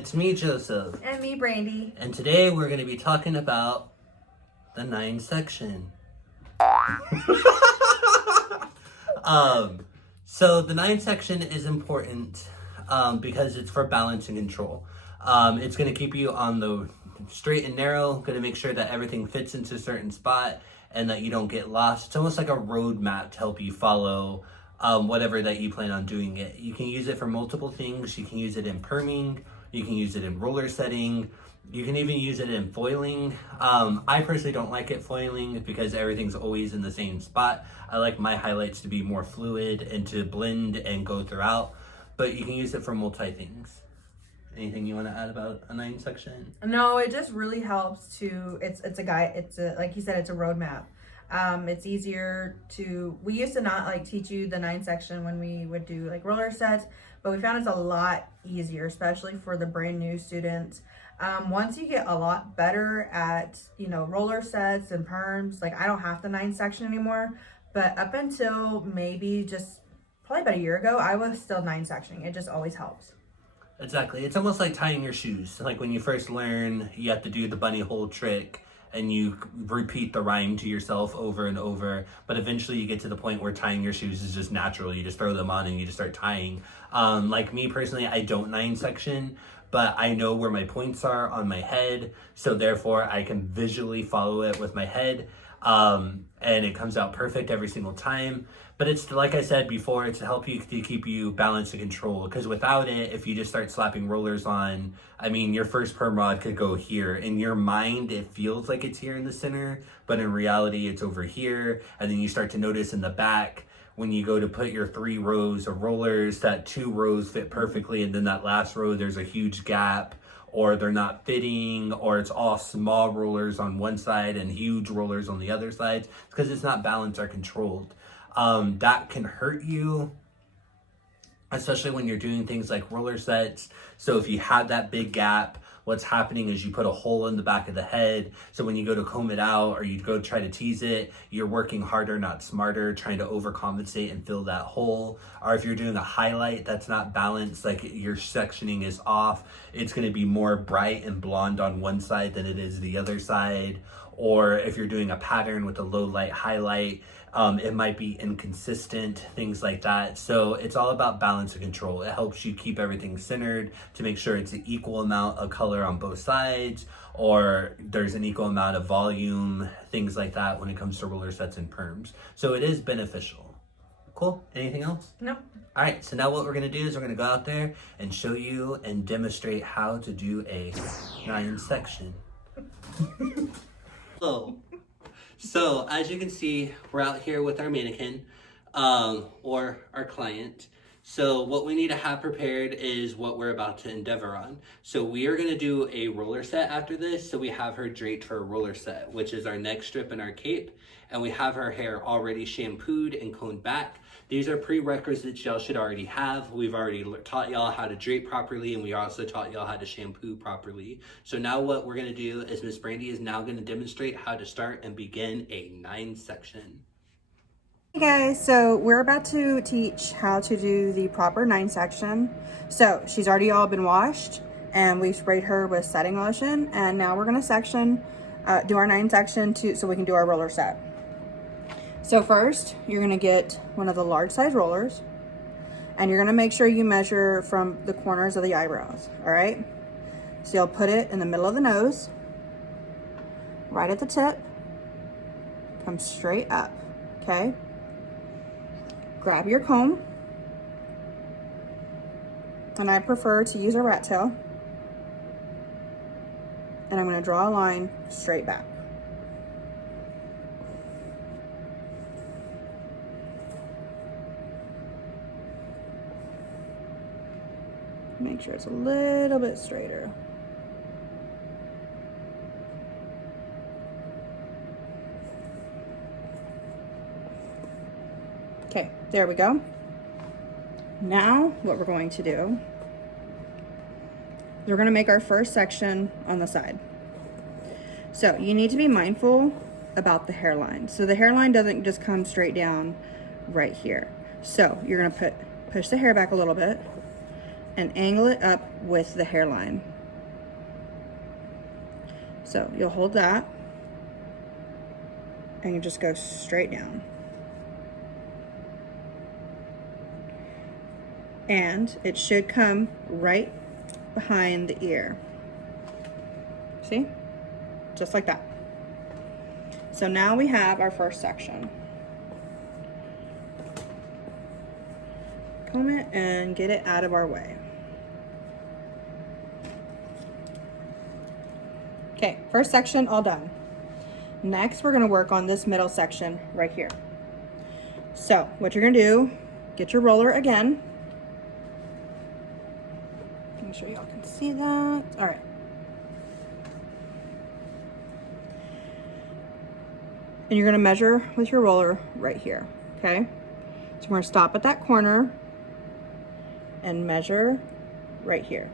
It's me, Joseph. And me, Brandy. And today we're going to be talking about the 9 section. So the 9 section is important because it's for balance and control. It's going to keep you on the straight and narrow, going to make sure that everything fits into a certain spot and that you don't get lost. It's almost like a road map to help you follow whatever that you plan on doing it. You can use it for multiple things. You can use it in perming, you can use it in roller setting, you can even use it in foiling. I personally don't like it foiling because everything's always in the same spot. I like my highlights to be more fluid and to blend and go throughout, but you can use it for multi things. Anything you want to add about a 9 section? No, it just really helps to, it's a guide, like you said, it's a roadmap. It's easier to, we used to not like teach you the 9 section when we would do like roller sets, but we found it's a lot easier, especially for the brand new students. Once you get a lot better at, roller sets and perms, like I don't have the 9 section anymore, but up until maybe just probably about a year ago, I was still 9 sectioning. It just always helps. Exactly. It's almost like tying your shoes. Like when you first learn, you have to do the bunny hole trick and you repeat the rhyme to yourself over and over. But eventually you get to the point where tying your shoes is just natural. You just throw them on and you just start tying. Like me personally, I don't 9 section, but I know where my points are on my head. So therefore I can visually follow it with my head. And it comes out perfect every single time. But it's, like I said before, it's to help you, to keep you balanced and control. Because without it, if you just start slapping rollers on, I mean, your first perm rod could go here. In your mind, it feels like it's here in the center, but in reality, it's over here. And then you start to notice in the back, when you go to put your 3 rows of rollers, that 2 rows fit perfectly. And then that last row, there's a huge gap, or they're not fitting, or it's all small rollers on one side and huge rollers on the other side. It's because it's not balanced or controlled. That can hurt you, especially when you're doing things like roller sets. So if you have that big gap, what's happening is you put a hole in the back of the head. So when you go to comb it out or you go try to tease it, you're working harder, not smarter, trying to overcompensate and fill that hole. Or if you're doing a highlight that's not balanced, like your sectioning is off, it's going to be more bright and blonde on one side than it is the other side. Or if you're doing a pattern with a low light highlight, it might be inconsistent, things like that. So it's all about balance and control. It helps you keep everything centered to make sure it's an equal amount of color on both sides, or there's an equal amount of volume, things like that when it comes to roller sets and perms. So it is beneficial. Cool. Anything else? No. All right. So now what we're going to do is we're going to go out there and show you and demonstrate how to do a 9 section. So as you can see, we're out here with our mannequin or our client. So what we need to have prepared is what we're about to endeavor on. So we are going to do a roller set after this. So we have her draped for a roller set, which is our neck strip and our cape. And we have her hair already shampooed and combed back. These are prerequisites y'all should already have. We've already taught y'all how to drape properly, and we also taught y'all how to shampoo properly. So now what we're gonna do is Miss Brandy is now gonna demonstrate how to start and begin a 9 section. Hey guys, so we're about to teach how to do the proper 9 section. So she's already all been washed and we sprayed her with setting lotion, and now we're gonna section, do our 9 section so we can do our roller set. So first, you're gonna get one of the large size rollers and you're gonna make sure you measure from the corners of the eyebrows, all right? So you'll put it in the middle of the nose, right at the tip, come straight up, okay? Grab your comb, and I prefer to use a rat tail, and I'm gonna draw a line straight back. Make sure it's a little bit straighter. Okay, there we go. Now what we're going to do, we're gonna make our first section on the side. So you need to be mindful about the hairline. So the hairline doesn't just come straight down right here. So you're gonna push the hair back a little bit, and angle it up with the hairline. So you'll hold that and you just go straight down. And it should come right behind the ear. See? Just like that. So now we have our first section. Comb it and get it out of our way. Okay, first section all done. Next, we're gonna work on this middle section right here. So what you're gonna do, get your roller again. Make sure y'all can see that. All right. And you're gonna measure with your roller right here, okay? So we're gonna stop at that corner and measure right here.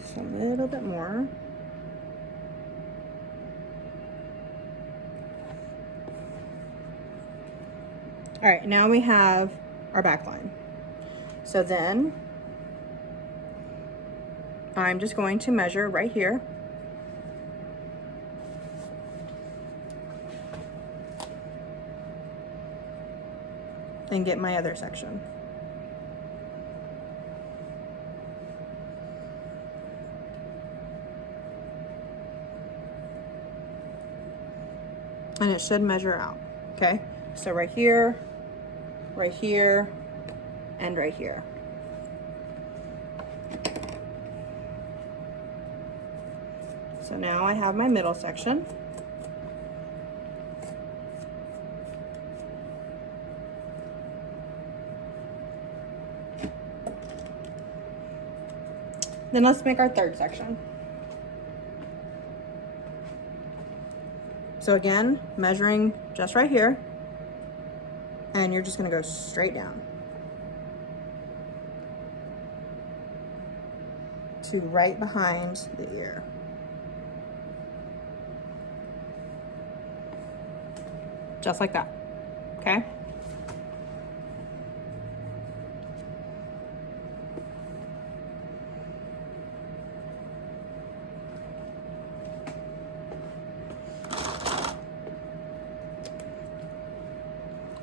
Just a little bit more. All right, now we have our back line. So then I'm just going to measure right here. And get my other section. And it should measure out, okay? So right here, and right here. So now I have my middle section. Then let's make our third section. So again, measuring just right here, and you're just gonna go straight down to right behind the ear. Just like that, okay?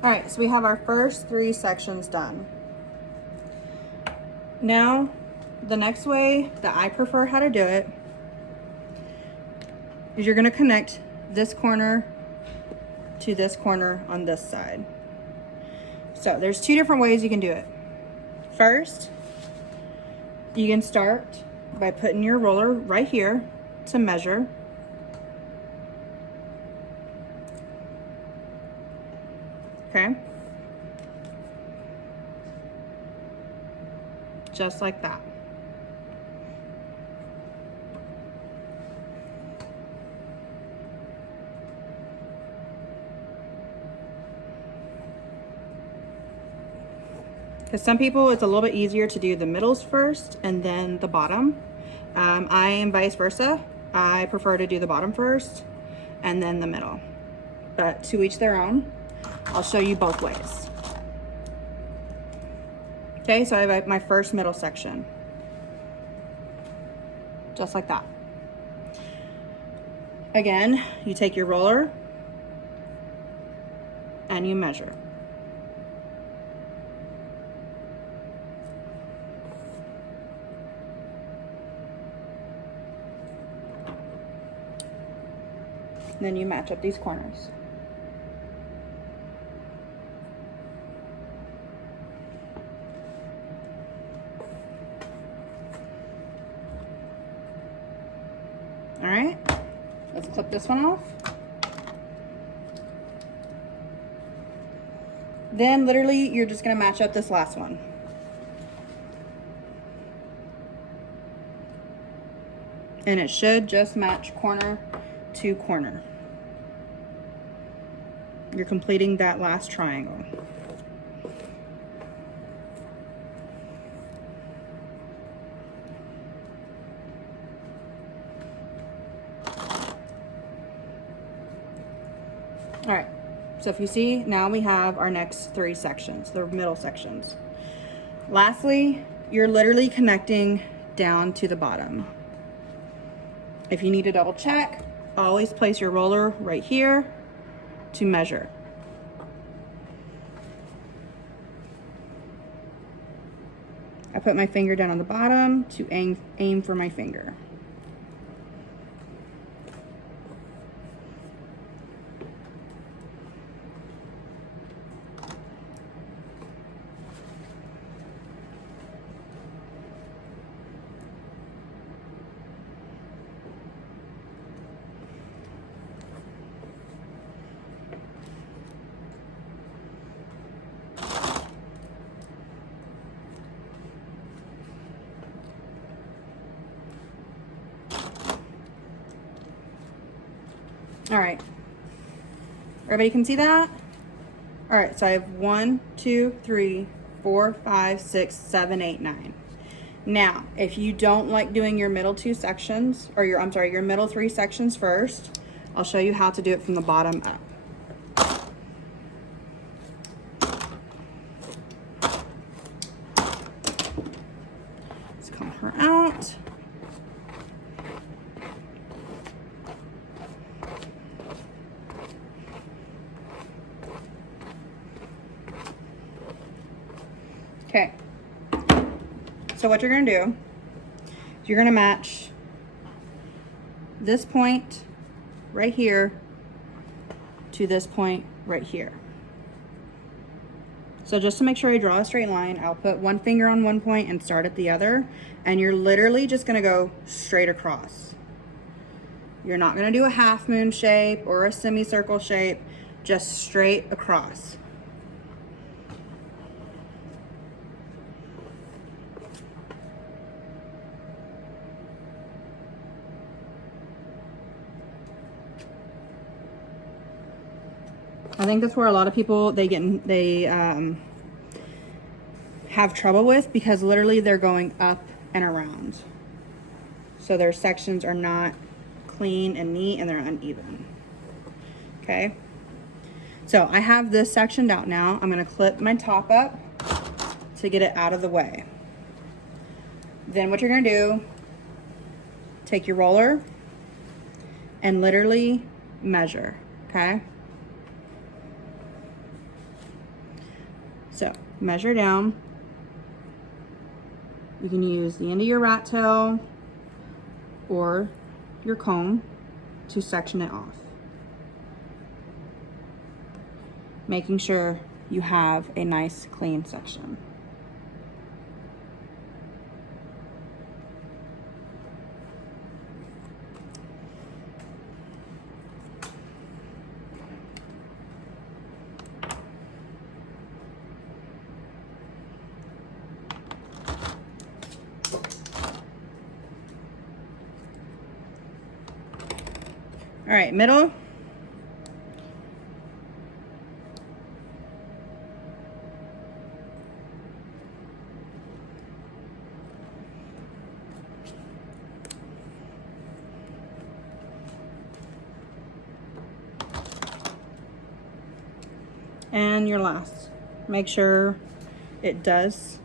All right, so we have our first 3 sections done. Now, the next way that I prefer how to do it is you're gonna connect this corner to this corner on this side. So there's 2 different ways you can do it. First, you can start by putting your roller right here to measure. Okay? Just like that. Because some people, it's a little bit easier to do the middles first and then the bottom. I am vice versa. I prefer to do the bottom first and then the middle. But to each their own. I'll show you both ways. Okay, so I have my first middle section. Just like that. Again, you take your roller and you measure. Then you match up these corners. All right, let's clip this one off. Then literally you're just gonna match up this last one. And it should just match corner to corner. You're completing that last triangle. All right, so if you see, now we have our next 3 sections, the middle sections. Lastly, you're literally connecting down to the bottom. If you need to double check, always place your roller right here to measure. I put my finger down on the bottom to aim for my finger. All right, everybody can see that? All right, so I have 1, 2, 3, 4, 5, 6, 7, 8, 9. Now, if you don't like doing your middle 2 sections, or your middle 3 sections first, I'll show you how to do it from the bottom up. Let's comb her out. Okay, so what you're gonna do is you're gonna match this point right here to this point right here. So just to make sure I draw a straight line, I'll put one finger on one point and start at the other, and you're literally just gonna go straight across. You're not gonna do a half moon shape or a semicircle shape, just straight across. I think that's where a lot of people have trouble with, because literally they're going up and around. So their sections are not clean and neat, and they're uneven. Okay. So I have this sectioned out now. I'm gonna clip my top up to get it out of the way. Then what you're gonna do, take your roller and literally measure, okay? So measure down. You can use the end of your rat tail or your comb to section it off, making sure you have a nice clean section. All right, middle. And your last. Make sure it does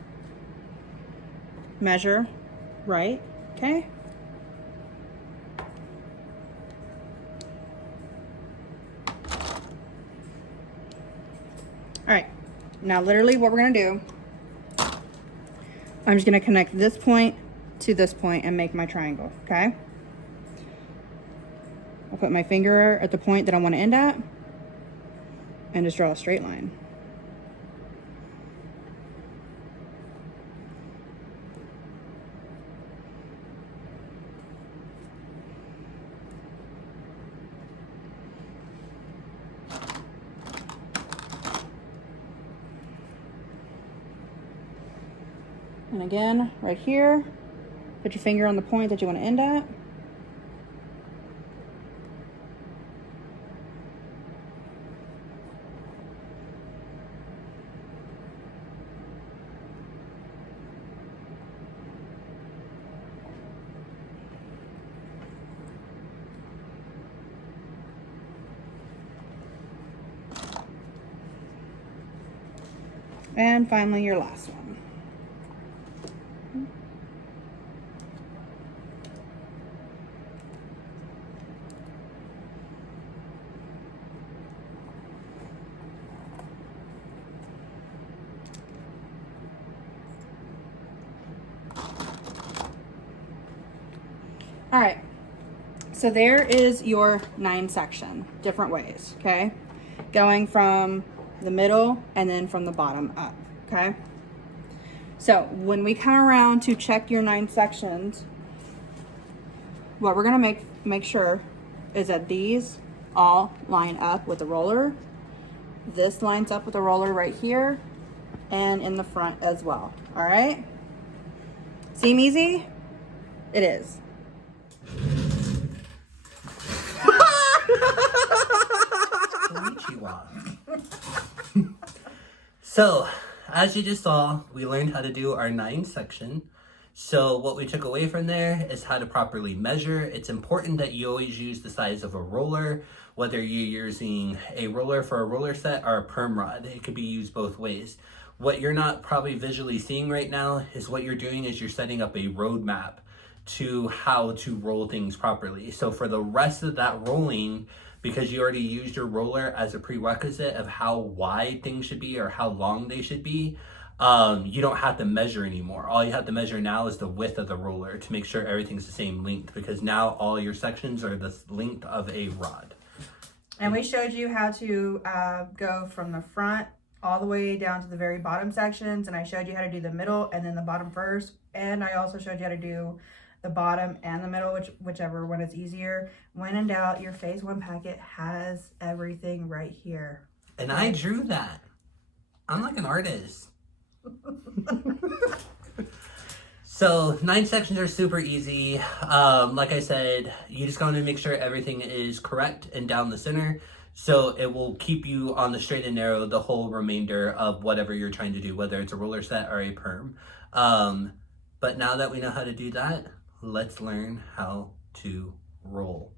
measure right, okay? All right, now literally what we're gonna do, I'm just gonna connect this point to this point and make my triangle, okay? I'll put my finger at the point that I wanna end at and just draw a straight line. And again, right here, put your finger on the point that you want to end at. And finally, your last one. All right, so there is your 9 section, different ways, okay? Going from the middle and then from the bottom up, okay? So when we come around to check your 9 sections, what we're gonna make sure is that these all line up with the roller. This lines up with the roller right here and in the front as well, all right? Seem easy? It is. Konnichiwa. So, as you just saw, we learned how to do our 9 section. So what we took away from there is how to properly measure. It's important that you always use the size of a roller, whether you're using a roller for a roller set or a perm rod. It could be used both ways. What you're not probably visually seeing right now is what you're doing is you're setting up a roadmap to how to roll things properly. So for the rest of that rolling, because you already used your roller as a prerequisite of how wide things should be or how long they should be, you don't have to measure anymore. All you have to measure now is the width of the roller to make sure everything's the same length, because now all your sections are the length of a rod. And we showed you how to go from the front all the way down to the very bottom sections, and I showed you how to do the middle and then the bottom first, and I also showed you how to do the bottom and the middle, whichever one is easier. When in doubt, your phase 1 packet has everything right here. And I drew that. I'm like an artist. So 9 sections are super easy. Like I said, you just want to make sure everything is correct and down the center, so it will keep you on the straight and narrow the whole remainder of whatever you're trying to do, whether it's a roller set or a perm. But now that we know how to do that, let's learn how to roll.